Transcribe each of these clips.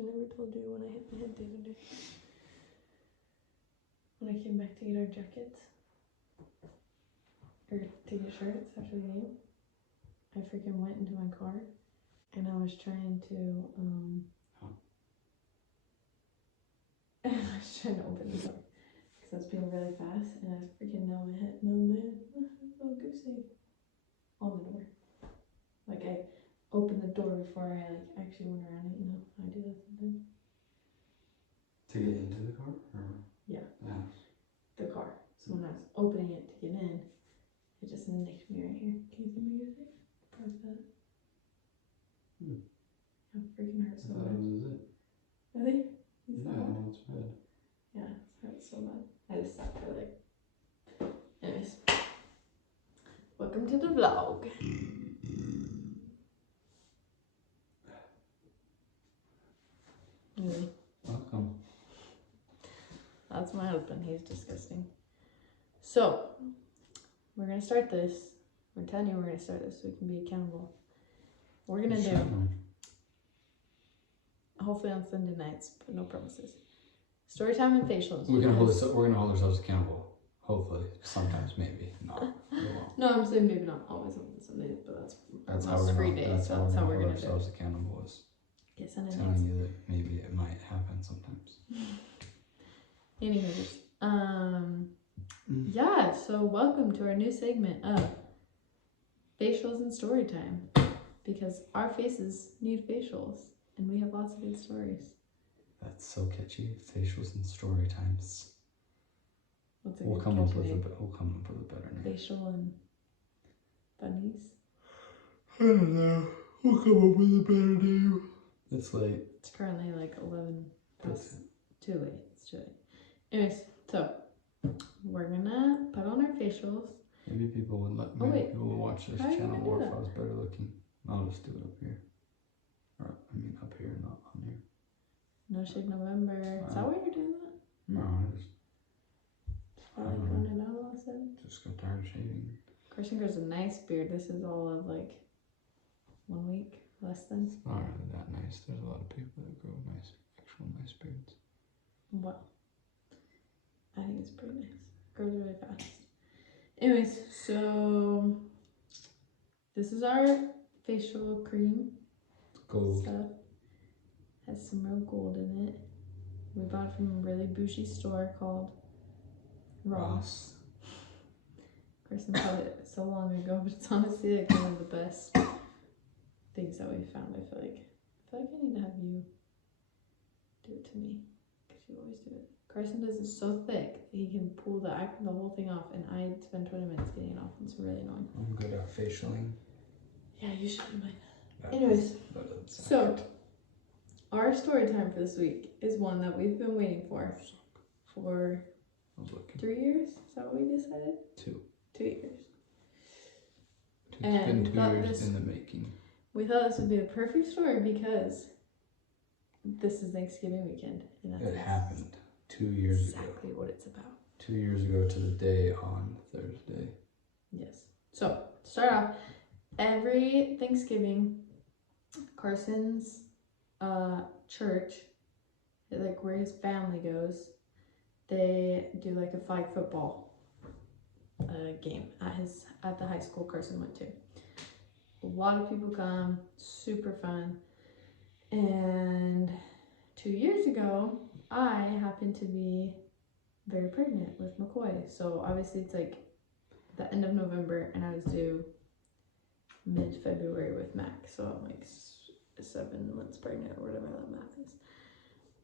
I never told you when I hit my head the other day. When I came back to get our jackets, or to get shirts after the game, I freaking went into my car and I was trying to, I was trying to open the door because I was being really fast and I freaking nailed my head. Oh, goose egg. On the door. Like I opened the door before I like actually went around it, you know, I do that sometimes. To get into the car? Or? Yeah. Yeah. The car. So when I was opening it to get in, it just nicked me right here. Can you see my goose egg? Press that. It freaking hurts so bad. That was it. Really? Yeah, it's bad. Yeah, it hurts so bad. I just sat there like. Anyways. Welcome to the vlog. Really? Welcome. That's my husband. He's disgusting. So, we're going to start this. We're telling you we're going to start this so we can be accountable. We're going to do, hopefully on Sunday nights, but no promises. Story time and facials. We're gonna hold ourselves accountable. Hopefully, sometimes, maybe not. No, I'm saying maybe not always on Sundays, but that's how we're free days. That's how we're gonna hold ourselves accountable. Is telling you that maybe it might happen sometimes. Anyways, yeah. So welcome to our new segment of facials and story time, because our faces need facials, and we have lots of good stories. That's so catchy. Facials and story times. We'll come up with a better name. Facial and bunnies. I don't know. We'll come up with a better name. It's late. It's currently like 11. That's too late. It's too late. Anyways, so we're gonna put on our facials. Maybe people would people would watch this channel more if I was better looking. I'll just do it up here. Or up here, not on here. No Shave November. Is that why you're doing that? No, I just growing it out all of a sudden? Just got tired of shaving. Carson grows a nice beard. This is all of like 1 week, less than. It's not really that nice. There's a lot of people that grow actual nice beards. Well, I think it's pretty nice. Grows really fast. Anyways, so this is our facial cream. Gold. Stuff. Has some real gold in it. We bought it from a really bougie store called Ross. Carson bought it so long ago, but it's honestly like one of the best things that we found. I feel like I need to have you do it to me, because you always do it. Carson does it so thick that he can pull the whole thing off, and I spend 20 minutes getting it off. It's really annoying. I'm good at facialing. Yeah, you should be mine. Anyways, so our story time for this week is one that we've been waiting for 3 years. Is that what we decided? 2 years. It's been 2 years in the making. We thought this would be the perfect story because this is Thanksgiving weekend. And it happened 2 years ago. Exactly what it's about. 2 years ago to the day on Thursday. Yes. So, to start off, every Thanksgiving, Carson's church, like where his family goes, they do like a flag football game at the high school Carson went to. A lot of people come, super fun. And 2 years ago, I happened to be very pregnant with McCoy. So obviously it's like the end of November, and I was due mid-February with Mac. So I'm like 7 months pregnant or whatever that math is.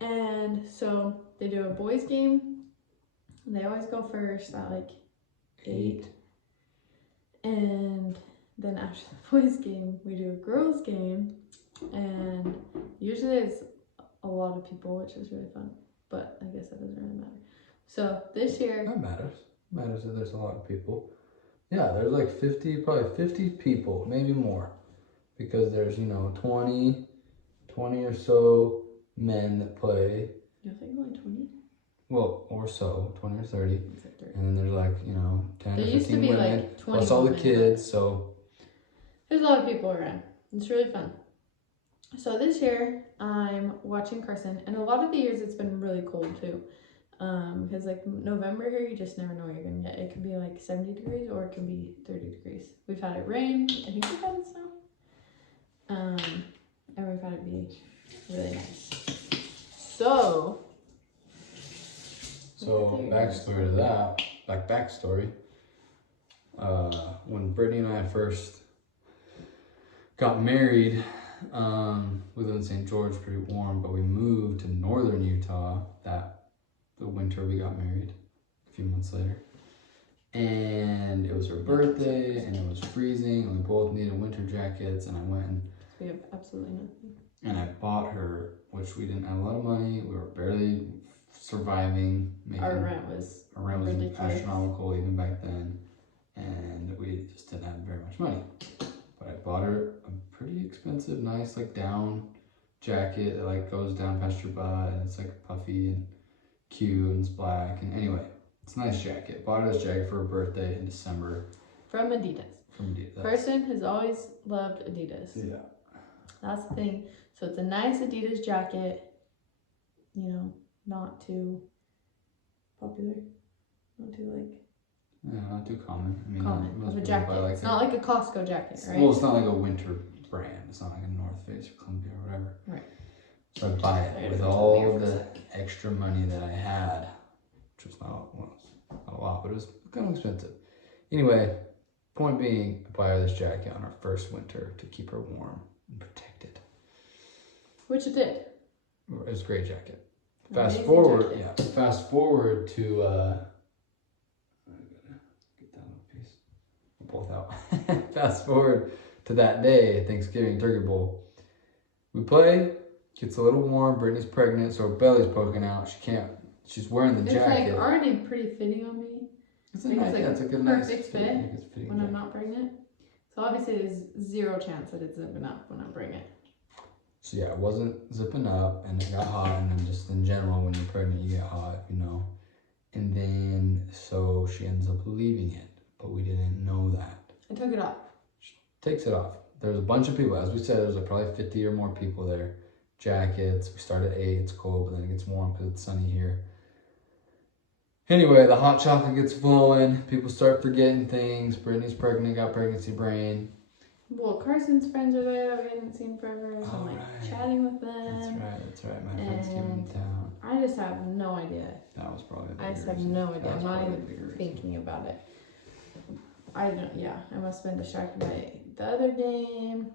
And so they do a boys game. They always go first at like 8. And then after the boys game, we do a girls game. And usually it's a lot of people, which is really fun. But I guess that doesn't really matter. So this year... That matters. It matters that there's a lot of people. Yeah, there's like probably 50 people, maybe more. Because there's, 20 or so men that play. You think only 20? Well, or so, 20 or 30. 30. And then there's like, 10 there or 15 used to be women, like 20 plus all the women, kids, so. There's a lot of people around. It's really fun. So this year I'm watching Carson, and a lot of the years it's been really cold too. Because like November here, you just never know what you're gonna get. It could be like 70 degrees or it can be 30 degrees. We've had it rain. I think we've had it snow. And we've had it be really nice. So backstory to that, backstory. When Brittany and I first got married, we lived in St. George, pretty warm, but we moved to northern Utah the winter we got married, a few months later. And it was her birthday, and it was freezing, and we both needed winter jackets, and I went and we have absolutely nothing. And I bought her, which we didn't have a lot of money. We were barely surviving. Our rent was ridiculous. Astronomical even back then, and we just didn't have very much money. But I bought her a pretty expensive, nice down jacket that goes down past your butt, and it's puffy and cute, and it's black. And anyway, it's a nice jacket. Bought her this jacket for her birthday in December. From Adidas. Carson has always loved Adidas. Yeah. That's the thing. So it's a nice Adidas jacket, not too popular, not too not too common. I mean, common most of a people jacket. buy It's not like a Costco jacket, right? Well, it's not like a winter brand. It's not like a North Face or Columbia or whatever. Right. So I buy it with all the extra money that I had, which was not a lot, but it was kind of expensive. Anyway, point being, I buy her this jacket on our first winter to keep her warm and protected. Which it did. It was a great jacket. Fast forward to I'm gonna get that little piece. Both out. Fast forward to that day, Thanksgiving Turkey Bowl. We play, gets a little warm. Brittany's pregnant, so her belly's poking out. She's wearing the jacket. It's already pretty fitting on me. It's a good perfect fit when I'm not pregnant. So obviously there's zero chance that it's zipping up when I'm pregnant. So yeah, it wasn't zipping up, and it got hot, and then just in general, when you're pregnant, you get hot, And then, so she ends up leaving it, but we didn't know that. I took it off. She takes it off. There's a bunch of people, as we said, there's probably 50 or more people there. Jackets, we start at 8, it's cold, but then it gets warm because it's sunny here. Anyway, the hot chocolate gets flowing, people start forgetting things. Brittany's pregnant, got pregnancy brain. Well, Carson's friends are there that we hadn't seen forever, so I'm chatting with them. That's right. My friends came in town. I just have no idea. That was probably I just have no idea. I'm not even thinking about it. I must have been distracted by the other game.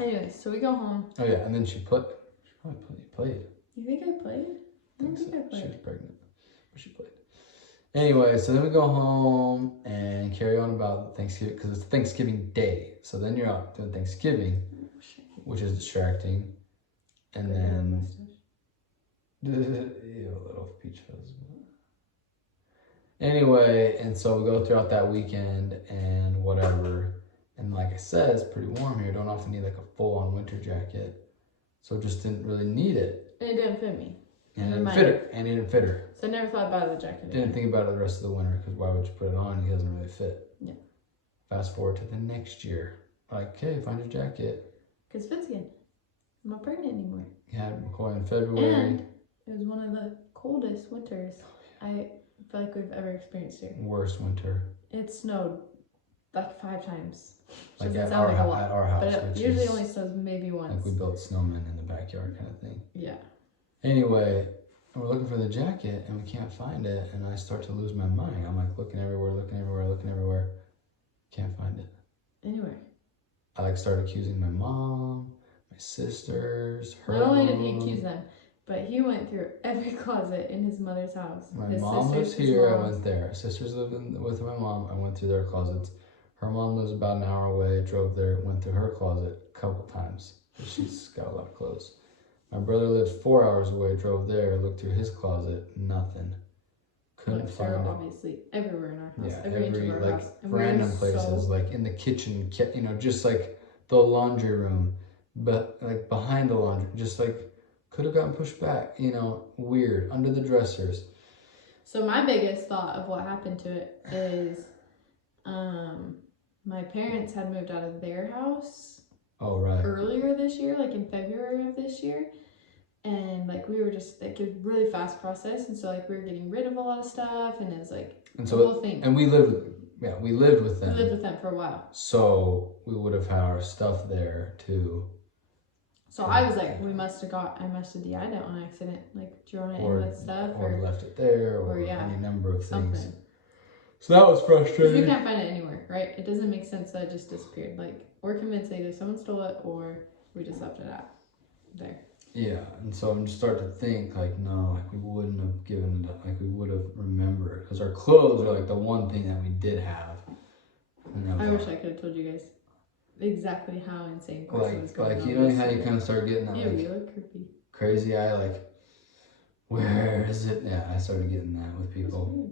Anyway, so we go home. Oh yeah, and then she probably played. You think I played? I don't think I played. She was pregnant, but she played. Anyway, so then we go home and carry on about Thanksgiving, because it's Thanksgiving Day. So then you're out doing Thanksgiving, which is distracting. And then a little peach fuzz. Anyway, and so we go throughout that weekend and whatever. And like I said, it's pretty warm here. Don't often need a full-on winter jacket. So just didn't really need it. And it didn't fit me. And it didn't fit her. So I never thought about the jacket. Didn't think about it the rest of the winter, because why would you put it on? He doesn't really fit. Yeah. Fast forward to the next year. Okay, find your jacket. Because it fits again. I'm not pregnant anymore. You had McCoy in February. And it was one of the coldest winters I feel like we've ever experienced here. Worst winter. It snowed 5 times. Like at our house. But it usually only snows maybe once. Like we built snowmen in the backyard kind of thing. Yeah. Anyway, we're looking for the jacket and we can't find it, and I start to lose my mind. I'm looking everywhere. Can't find it. Anywhere. I started accusing my mom, my sisters, her Not only mom. did he accuse them, but he went through every closet in his mother's house. My mom lives here, I went there. Sisters live with my mom, I went through their closets. Her mom lives about an hour away, drove there, went through her closet a couple times. She's got a lot of clothes. My brother lives 4 hours away, drove there, looked through his closet, nothing. Couldn't find it. Obviously everywhere in our house. Yeah, every inch of our house. And random places, in the kitchen, just the laundry room, but behind the laundry, just could have gotten pushed back, weird, under the dressers. So my biggest thought of what happened to it is my parents had moved out of their house Oh, right. earlier this year, like in February of this year. And like we were just like a really fast process, and so like we were getting rid of a lot of stuff, and it was like And the so, whole thing. and we lived with them. We lived with them for a while. So we would have had our stuff there too. So I was like, I must have DI'd it on accident, like thrown it in with stuff, or left it there, or any number of things. Something. So that was Because frustrating. we can't find it anywhere, right? It doesn't make sense that it just disappeared. Like we're convinced either someone stole it or we just left it out there. Yeah, and so I'm just starting to think like, no, like we wouldn't have given it up, like we would have remembered, because our clothes are like the one thing that we did have. And I wish I could have told you guys exactly how insane Carson was going. Like you know how you kind of start getting that you look creepy. Crazy eye, like where is it? Yeah, I started getting that with people.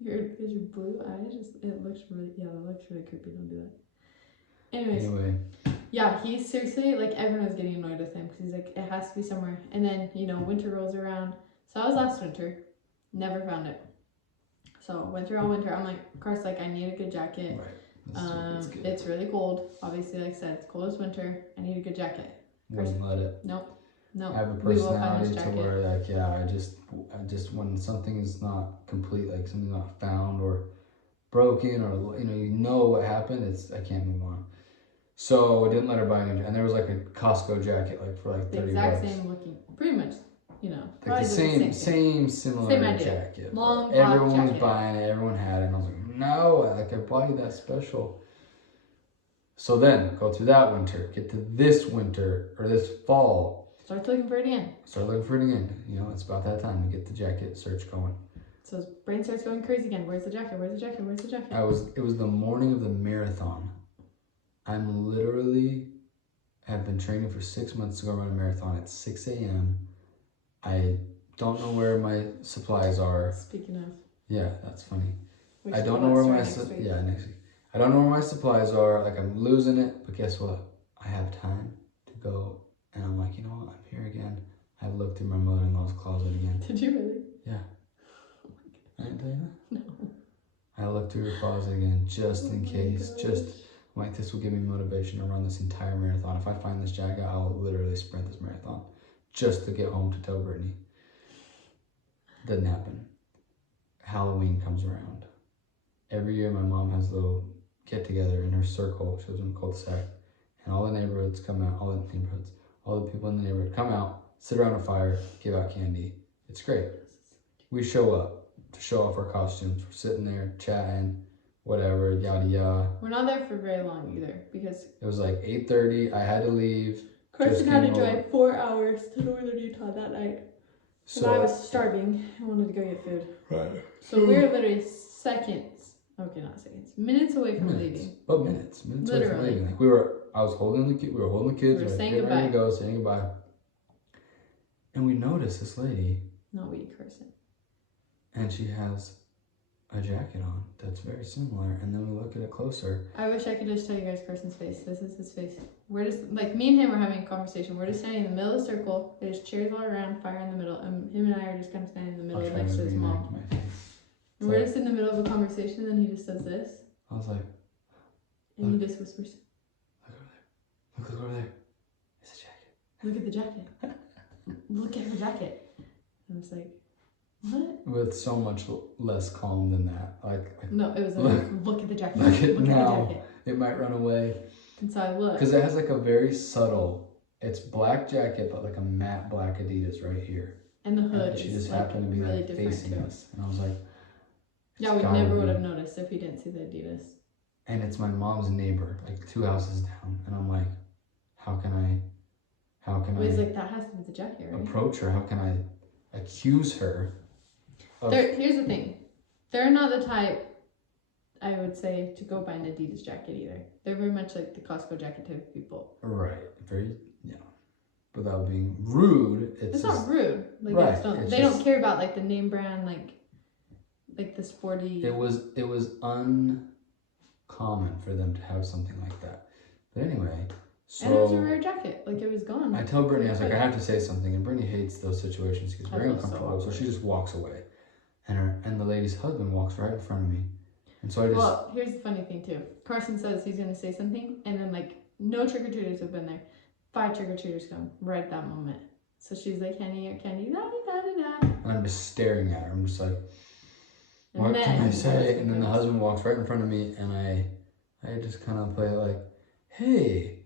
Your blue eyes it looks really creepy. Don't do that. Anyway. Yeah, he's seriously, like, everyone was getting annoyed with him because he's like, it has to be somewhere. And then, winter rolls around. So I was last winter, never found it. So went through all winter. I'm like, Carson, like, I need a good jacket. Right. It's really cold. Obviously, like I said, it's cold as winter. I need a good jacket. Wouldn't let it. Nope. I have a personality to where, like, I just when something is not complete, like something's not found or broken, or you know what happened, I can't move on. So I didn't let her buy any, and there was like a Costco jacket, like for like $30. The exact same looking, pretty much, like the same similar jacket. Long, everyone jacket. was buying it, everyone had it, and I was like, no, like I bought you that special. So then go through that winter, get to this winter or this fall. Start looking for it again. It's about that time to get the jacket search going. So his brain starts going crazy again. Where's the jacket? Where's the jacket? Where's the jacket? It was the morning of the marathon. I'm literally have been training for 6 months to go run a marathon at 6 a.m. I don't know where my supplies are. Speaking of. Yeah, that's funny. I don't know where next week. I don't know where my supplies are. Like I'm losing it, but guess what? I have time to go, and I'm like, you know what? I'm here again. I looked through my mother-in-law's closet again. Did you really? Yeah. Oh my God. I didn't tell you that? No. I looked through her closet again, just in case. Like, this will give me motivation to run this entire marathon. If I find this jacket, I'll literally sprint this marathon just to get home to tell Brittany. Doesn't happen. Halloween comes around. Every year, my mom has a little get together in her circle. She lives in a cul-de-sac, and all the neighborhoods come out. All the people in the neighborhood come out, sit around a fire, give out candy. It's great. We show up to show off our costumes. We're sitting there chatting. Whatever, yada yada. We're not there for very long either because it was like 8:30. I had to leave. Carson had to drive 4 hours to northern Utah that night. So and I was starving. I wanted to go get food. Right. So we were literally minutes away from leaving. Oh, minutes literally. Away from leaving. Like we were holding the kids. We were saying goodbye. Saying goodbye. And we noticed this lady. Not we, Carson. And she has a jacket on that's very similar, and then we look at it closer. I wish I could just tell you guys Carson's face. This is his face. We're just like me and him are having a conversation. We're just standing in the middle of the circle. There's chairs all around, fire in the middle, and him and I are just kind of standing in the middle next to his mom. And we're just in the middle of a conversation, and he just does this. I was like, and he just whispers, Look over there. It's a jacket. Look at the jacket. Look at her jacket. And I was like, what? With so much less calm than that. No, it was like, look at the jacket. Look at the jacket. It might run away. And so I looked. Because it has like a very subtle, it's black jacket, but like a matte black Adidas right here. And the hood and she just like happened to be really like facing too. us. And I was like, yeah, we never would have noticed if we didn't see the Adidas. And it's my mom's neighbor, like 2 houses down. And I'm like, how can I He's like, that has to be the jacket, right? Approach her. How can I accuse her? Here's the thing. They're not the type, I would say, to go buy an Adidas jacket either. They're very much like the Costco jacket type of people. Right. Without being rude, it's not rude. Like right. They don't care about like the name brand, like the sporty. It was uncommon for them to have something like that. But anyway. So, and it was a rare jacket. Like, it was gone. I tell Brittany, I was like, I have to say something. And Brittany hates those situations. She gets very uncomfortable. So she just walks away. And the lady's husband walks right in front of me. And so I just... Well, here's the funny thing, too. Carson says he's going to say something. And then, like, no trick-or-treaters have been there. 5 trick-or-treaters come right at that moment. So she's like, Kenny, Kenny, da da da da. And I'm just staring at her. I'm just like, And what can I then say? And then the husband walks right in front of me, and I just kind of play like, hey,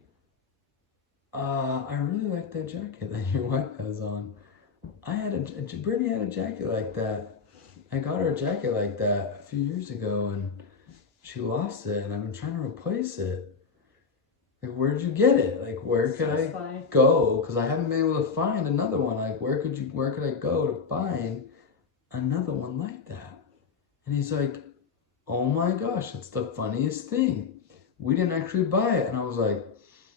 I really like that jacket that your wife has on. Brittany had a jacket like that. I got her a jacket like that a few years ago, and she lost it, and I've been trying to replace it. Like, where did you get it? Like, where could I go? Because I haven't been able to find another one. Like, where could I go to find another one like that? And he's like, oh my gosh, it's the funniest thing. We didn't actually buy it. And I was like,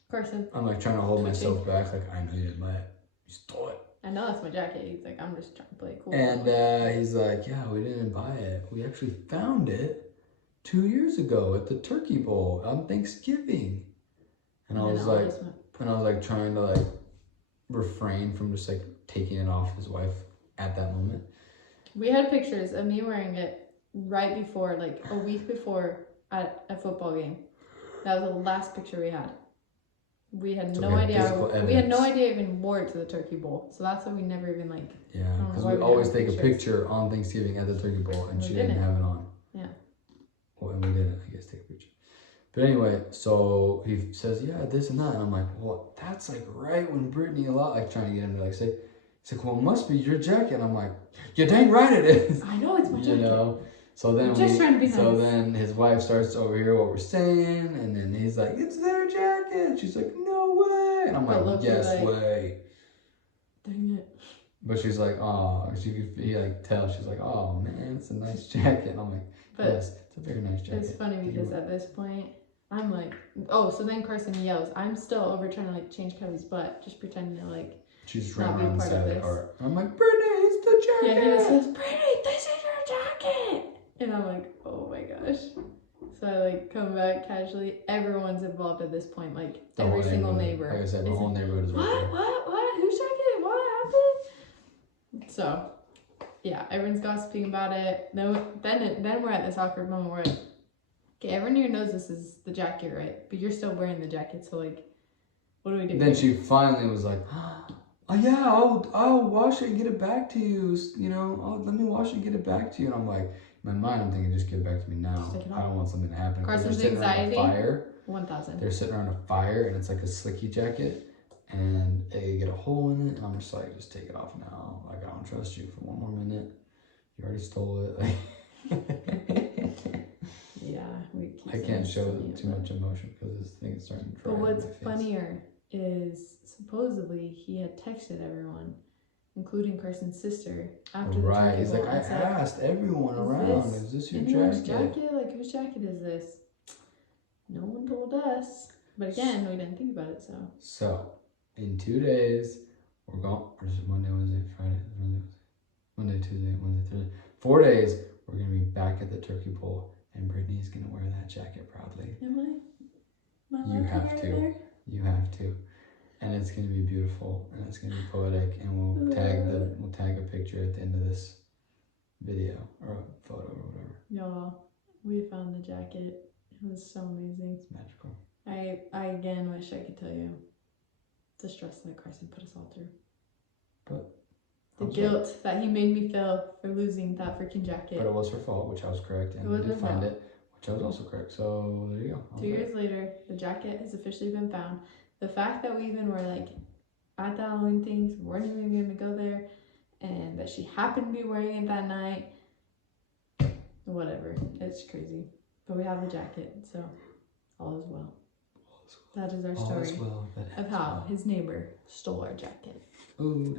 Carson. I'm like trying to hold myself back. Like, I know you didn't buy it. You stole it. I know that's my jacket. He's like, I'm just trying to play it cool. And he's like, yeah, we didn't buy it. We actually found it 2 years ago at the Turkey Bowl on Thanksgiving. And I was like trying to like refrain from just like taking it off his wife at that moment. We had pictures of me wearing it right before, like a week before at a football game. That was the last picture we had. We had no idea. We had no idea I even wore it to the Turkey Bowl. So that's why we never even like. Yeah, because we always take a picture on Thanksgiving at the Turkey Bowl, and she didn't have it on. Yeah. Well, and we didn't, I guess, take a picture. But anyway, so he says, yeah, this and that. And I'm like, well, that's like right when Brittany like trying to get him to like say, he's like, well, it must be your jacket. And I'm like, you're dang right it is. I know it's my jacket. You know? So then then his wife starts to overhear what we're saying, and then he's like, it's their jacket. She's like, no way. And I'm like, yes way. Dang it. But she's like, oh, he like tells, she's like, oh man, it's a nice jacket. And I'm like, yes, it's a very nice jacket. It's funny because at this point, I'm like, oh, so then Carson yells. I'm still over trying to like change Kevin's butt, just pretending to like. She's just running around the side of the car. I'm like, Brittany, it's the jacket. Yeah, he says, Brittany, this is your jacket. And I'm like, oh my gosh. So I like come back casually. Everyone's involved at this point, like every single neighbor. Like I said, the whole neighborhood is right there. What? Whose jacket? What happened? So, yeah, everyone's gossiping about it. Then we're at this awkward moment where, like, okay, everyone here knows this is the jacket, right? But you're still wearing the jacket, so like, what do we do? Then she finally was like, oh yeah, I'll wash it and get it back to you. You know, let me wash it and get it back to you. And I'm like, in my mind, I'm thinking, just get it back to me now. I don't want something to happen. Carson's anxiety. 1,000. They're sitting around a fire, and it's like a slicky jacket, and they get a hole in it. And I'm just like, just take it off now. Like, I don't trust you for one more minute. You already stole it. Yeah, I can't show too much emotion because this thing is starting to dry. But what's funnier is supposedly he had texted everyone, including Carson's sister, after the Turkey He's Bowl, like, I asked everyone around, is this your jacket? Like, whose jacket is this? No one told us. But again, we didn't think about it, so. So, in 2 days, we're going, or is it Monday, Wednesday, Friday, Monday, Tuesday, Wednesday, Thursday. 4 days, we're going to be back at the Turkey Bowl, and Brittany's going to wear that jacket proudly. Am I? You have to. You have to. And it's going to be beautiful, and it's going to be poetic, and we'll tag a picture at the end of this video, or a photo, or whatever. Y'all, we found the jacket. It was so amazing. It's magical. I again wish I could tell you the stress that Carson put us all through. But the guilt that he made me feel for losing that freaking jacket. But it was her fault, which I was correct, and we did find it, which I was also correct. So there you go. 2 years later, the jacket has officially been found. The fact that we even were like at the Halloween things, we weren't even going to go there, and that she happened to be wearing it that night, whatever. It's crazy. But we have the jacket, so all is well. That is our story of how his neighbor stole our jacket. Ooh,